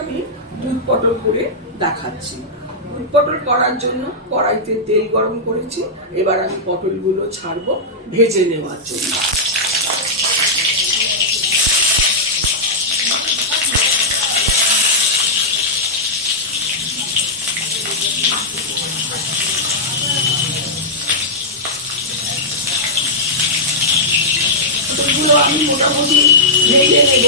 আমি দুধ পটল করে দেখাচ্ছি। দুধ পটল করার জন্য কড়াইতে তেল গরম করেছি। এবার আমি পটলগুলো ছাড়বো ভেজে নেওয়ার জন্য। পটলগুলো আমি মোটামুটি ভেজে নেব।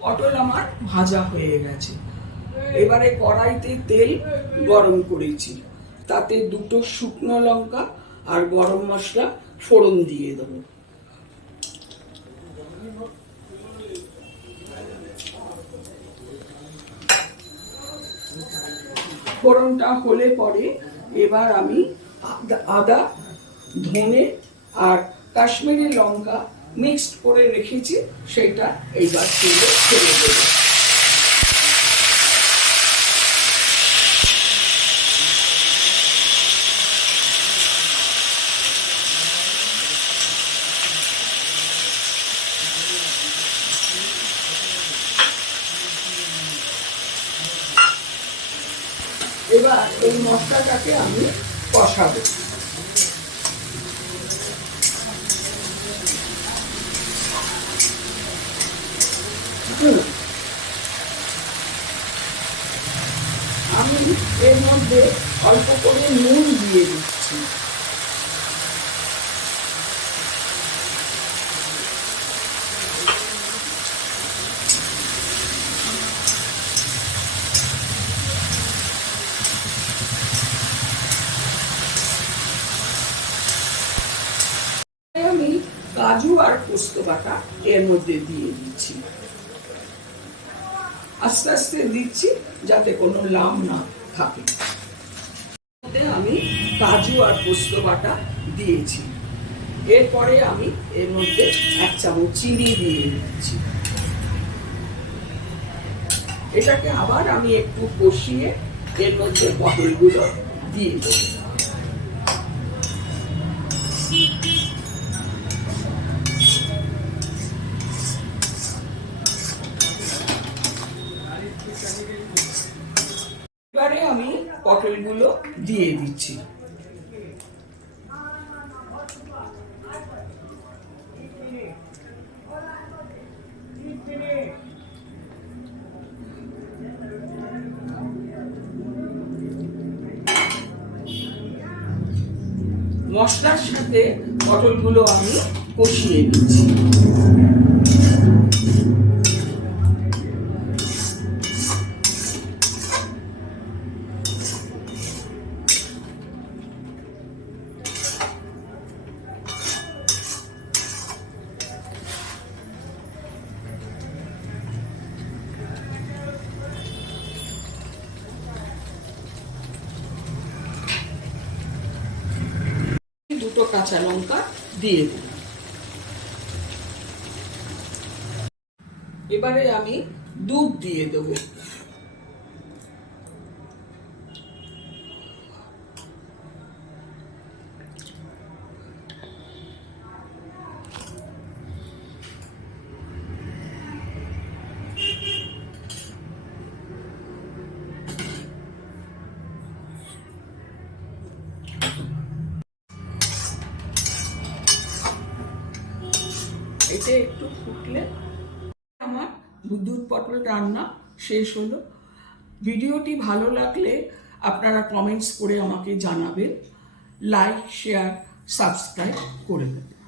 পটল আমার ভাজা হয়ে গেছে। এবারে কড়াইতে তেল গরম করেছি, তাতে দুটো শুকনো লঙ্কা আর গরম মশলা ফোড়ন দিয়ে দেবো। ফোড়নটা হলে পরে এবার আমি আদা, ধনে আর কাশ্মীরি লঙ্কা মিক্সড করে রেখেছি, সেটা এইবার তেলে ছেড়ে দেব। এবার এই মশলাটাকে আমি কষাবো। আমি এর মধ্যে অল্প করে নুন দিয়ে দিচ্ছি। আমি কাজু আর পোস্ত বাটা এর মধ্যে দিয়ে দিচ্ছি। আস্তে আস্তে দিচ্ছি যাতে কোনো লাম না থাকে। আমি কাজু আর পোস্ত বাটা দিয়েছি। এরপরে আমি এর মধ্যে 1 চামচ চিনি দিয়ে দিচ্ছি। এটাকে আবার আমি একটু কষিয়ে এর মধ্যে পটলগুলো দিয়ে দেবো। এবারে আমি পটলগুলো দিয়ে দিচ্ছি। মশলার সাথে পটলগুলো আমি কষিয়ে নিচ্ছি। দুটো কাঁচা লঙ্কা দিয়ে দিই। এবারে আমি দুধ দিয়ে দেবো। এটা একটু ফুটলে আমার দুধ পটল রান্না শেষ হলো। ভিডিওটি ভালো লাগলে আপনারা কমেন্টস করে আমাকে জানাবেন, লাইক, শেয়ার, সাবস্ক্রাইব করে দেবেন।